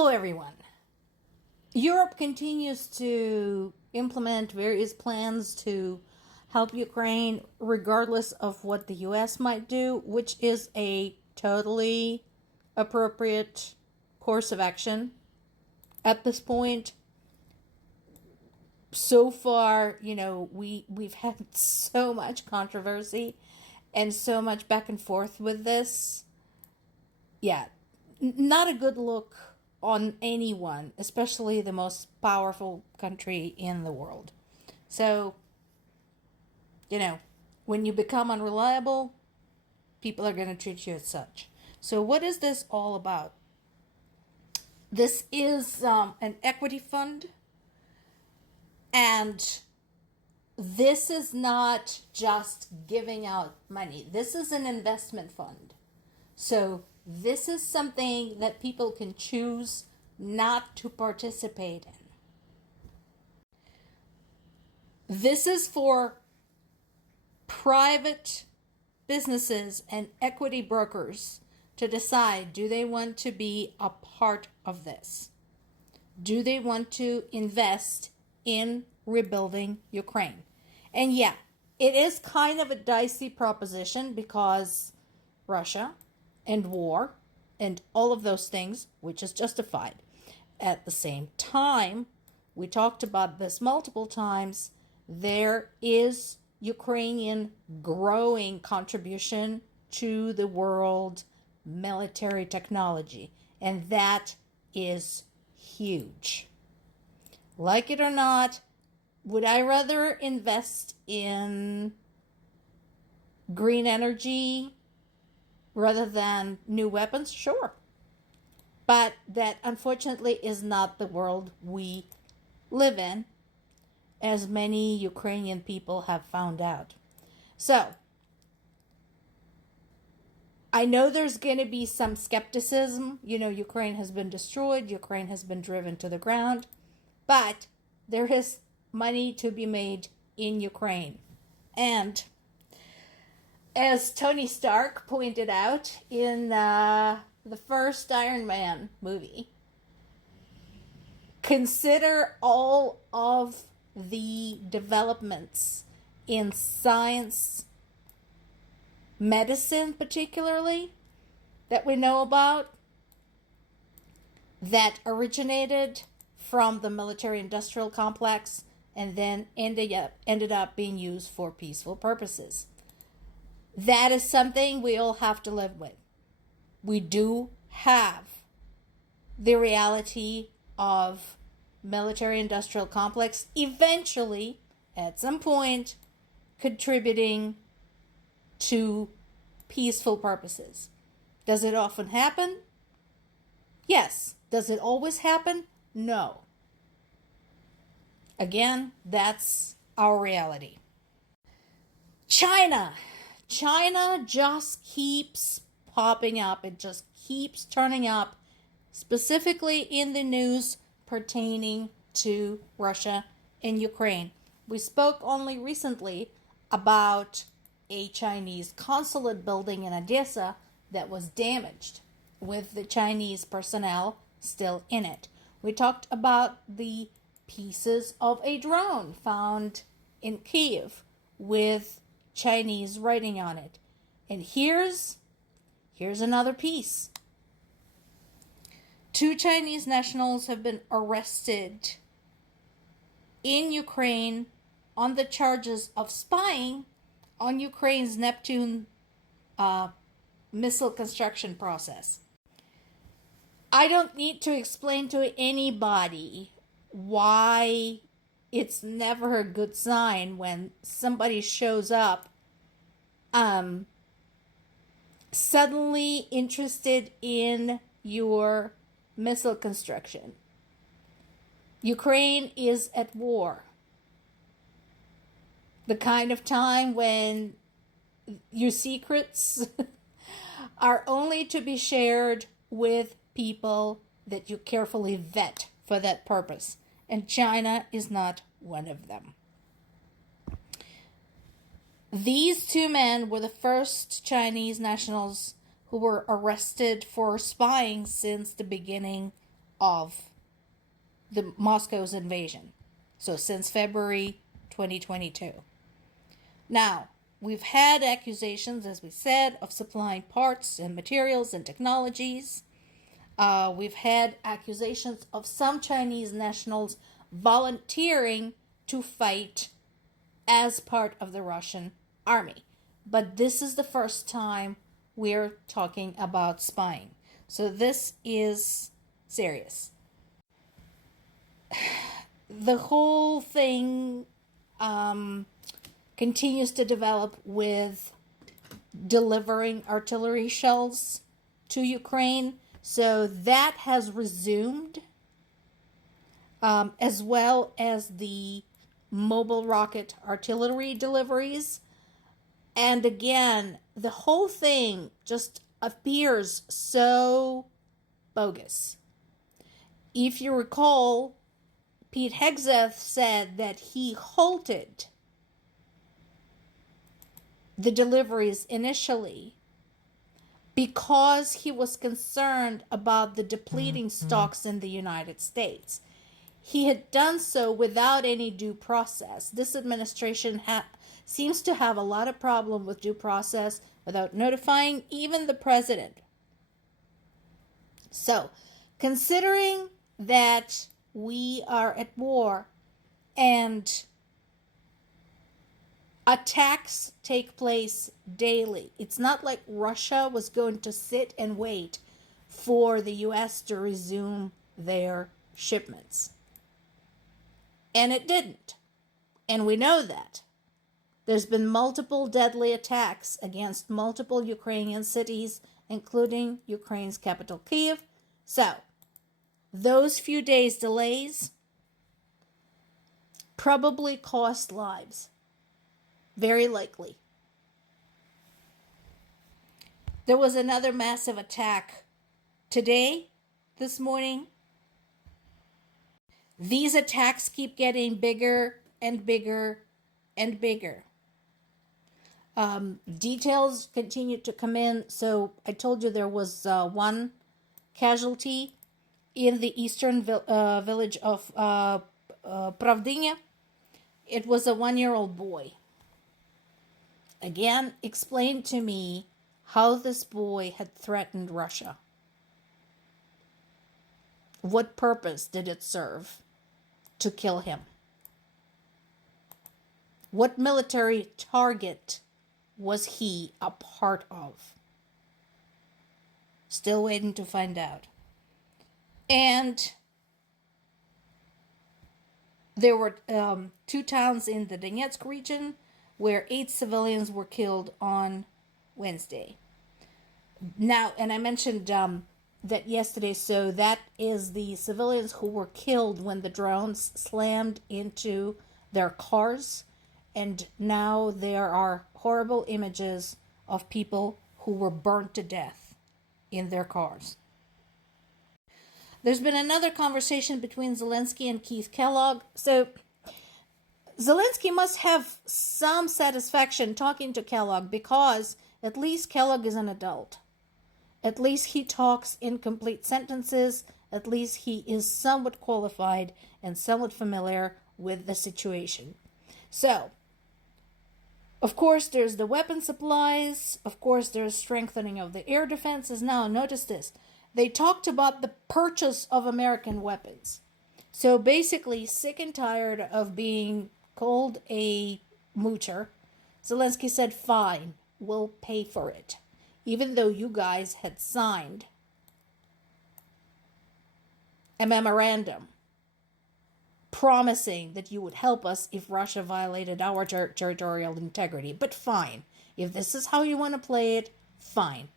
Hello, everyone. Europe continues to implement various plans to help Ukraine, regardless of what the US might do, which is a totally appropriate course of action at this point. So far, we've had so much controversy and so much back and forth with this. Yeah, not a good look on anyone, especially the most powerful country in the world. So, when you become unreliable, people are going to treat you as such. So, what is this all about? This is an equity fund, and this is not just giving out money. This is an investment fund. So, this is something that people can choose not to participate in. This is for private businesses and equity brokers to decide, do they want to be a part of this? Do they want to invest in rebuilding Ukraine? And yeah, it is kind of a dicey proposition because Russia and war and all of those things, which is justified. At the same time, we talked about this multiple times, there is Ukrainian growing contribution to the world military technology, and that is huge. Like it or not, would I rather invest in green energy rather than new weapons? Sure. But that unfortunately is not the world we live in, as many Ukrainian people have found out. So, I know there's going to be some skepticism. Ukraine has been destroyed, Ukraine has been driven to the ground, but there is money to be made in Ukraine. And as Tony Stark pointed out in the first Iron Man movie, consider all of the developments in science, medicine particularly, that we know about, that originated from the military-industrial complex and then ended up being used for peaceful purposes. That is something we all have to live with. We do have the reality of military-industrial complex eventually, at some point, contributing to peaceful purposes. Does it often happen? Yes. Does it always happen? No. Again, that's our reality. China just keeps popping up. It just keeps turning up, specifically in the news pertaining to Russia and Ukraine. We spoke only recently about a Chinese consulate building in Odessa that was damaged, with the Chinese personnel still in it. We talked about the pieces of a drone found in Kiev with Chinese writing on it. And here's another piece. 2 Chinese nationals have been arrested in Ukraine on the charges of spying on Ukraine's Neptune missile construction process. I don't need to explain to anybody why it's never a good sign when somebody shows up suddenly interested in your missile construction. Ukraine is at war. The kind of time when your secrets are only to be shared with people that you carefully vet for that purpose. And China is not one of them. These 2 men were the first Chinese nationals who were arrested for spying since the beginning of the Moscow's invasion. So since February 2022. Now, we've had accusations, as we said, of supplying parts and materials and technologies. We've had accusations of some Chinese nationals volunteering to fight as part of the Russian army. But this is the first time we're talking about spying. So this is serious. The whole thing continues to develop with delivering artillery shells to Ukraine. So that has resumed, as well as the mobile rocket artillery deliveries. And again, the whole thing just appears so bogus. If you recall, Pete Hegseth said that he halted the deliveries initially because he was concerned about the depleting stocks in the United States. He had done so without any due process. This administration seems to have a lot of problem with due process without notifying even the president. So, considering that we are at war and attacks take place daily, it's not like Russia was going to sit and wait for the US to resume their shipments. And it didn't. And we know that. There's been multiple deadly attacks against multiple Ukrainian cities, including Ukraine's capital, Kyiv. So, those few days delays probably cost lives. Very likely. There was another massive attack today, this morning. These attacks keep getting bigger and bigger and bigger. Details continue to come in. So I told you there was one casualty in the eastern village of Pravdinya. It was a 1-year-old boy. Again, explain to me how this boy had threatened Russia. What purpose did it serve to kill him? What military target was he a part of? Still waiting to find out. And there were 2 towns in the Donetsk region where 8 civilians were killed on Wednesday. Now, and I mentioned that yesterday, so that is the civilians who were killed when the drones slammed into their cars. And now there are horrible images of people who were burnt to death in their cars. There's been another conversation between Zelensky and Keith Kellogg. So Zelensky must have some satisfaction talking to Kellogg because at least Kellogg is an adult. At least he talks in complete sentences. At least he is somewhat qualified and somewhat familiar with the situation. So, of course, there's the weapon supplies. Of course, there's strengthening of the air defenses. Now, notice this. They talked about the purchase of American weapons. So basically, sick and tired of being called a moocher, Zelensky said, fine, we'll pay for it. Even though you guys had signed a memorandum promising that you would help us if Russia violated our territorial integrity. But fine, if this is how you want to play it, fine,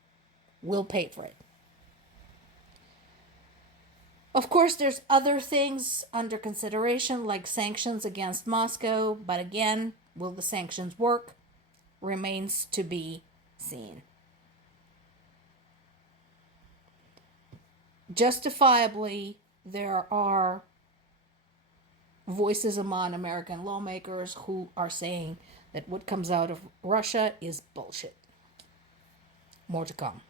we'll pay for it. Of course, there's other things under consideration, like sanctions against Moscow. But again, will the sanctions work? Remains to be seen. Justifiably, there are voices among American lawmakers who are saying that what comes out of Russia is bullshit. More to come.